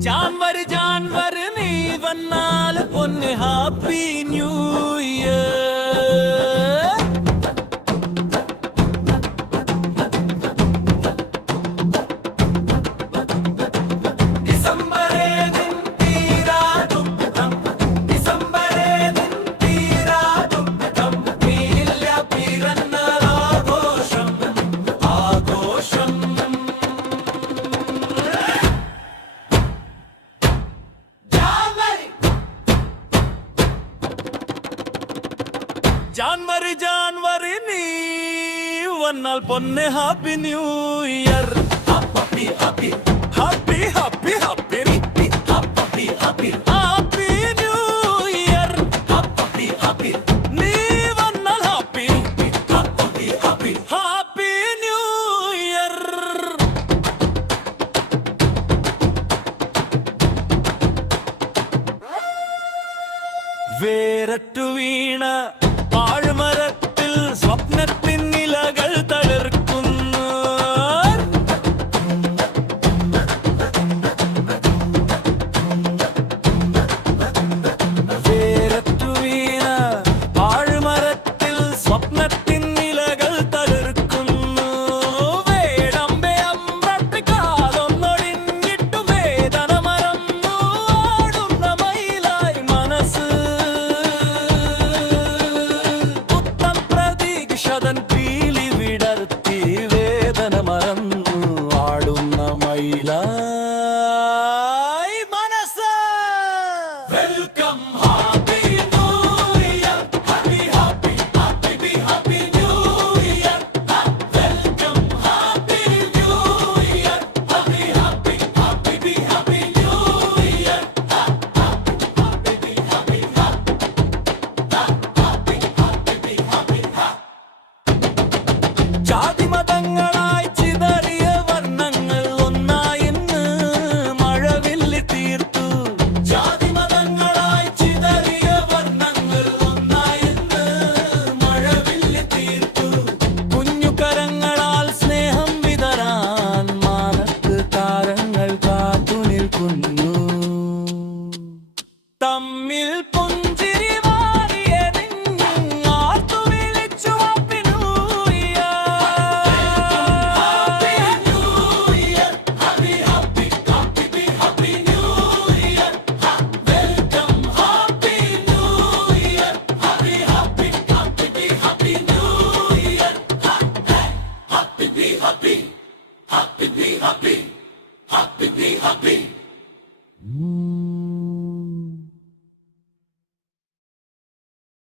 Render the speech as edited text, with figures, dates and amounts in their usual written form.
जानवर जानवर नी वन्नाल पोन्ने हैप्पी न्यू ईयर जानवर जानवर नी वन्नाल पोन्ने happy new year happy happy happy happy happy happy happy happy new year happy happy नी वन्नाल happy happy happy happy new year വേരറ്റു വീണ പാഴ്മരത്തിൽ സ്വപ്നത്തിൻ ഇലകൾ തളിർക്കുന്നു വേരറ്റു വീണ പാഴ്മരത്തിൽ സ്വപ്നത്തിൻ ഇലകൾ തളിർക്കുന്നു വേടമ്പെ അമ്പ്രട്ട് കാലൊന്നൊടിഞ്ഞിട്ടു വേദന മറന്നു ഓടുന്ന മയിലായി മനസ്സ് ശതൻ പീലി വിടർത്തി വേദന മറന്നു ആടുന്ന മയിലായി മനസ്സ് welcome happy new year happy happy happy be happy new year welcome happy new year happy happy happy be happy new year happy be happy happy happy be happy ജാതിമതങ്ങളായി ചിതറിയ വർണ്ണങ്ങൾ ഒന്നായിന്ന് മഴവില്ലി തീർത്തു ജാതിമതങ്ങളായി ചിതറിയ വർണ്ണങ്ങൾ ഒന്നായിന്ന് മഴവില്ലി തീർത്തു കുഞ്ഞു കരങ്ങളാൽ സ്നേഹം വിതരാൻ മാനത്ത് താരങ്ങൾ കാത്തു നിൽക്കുന്നു തമ്മിൽ പുഞ്ചിരി happy, happy, happy, happy, happy, happy.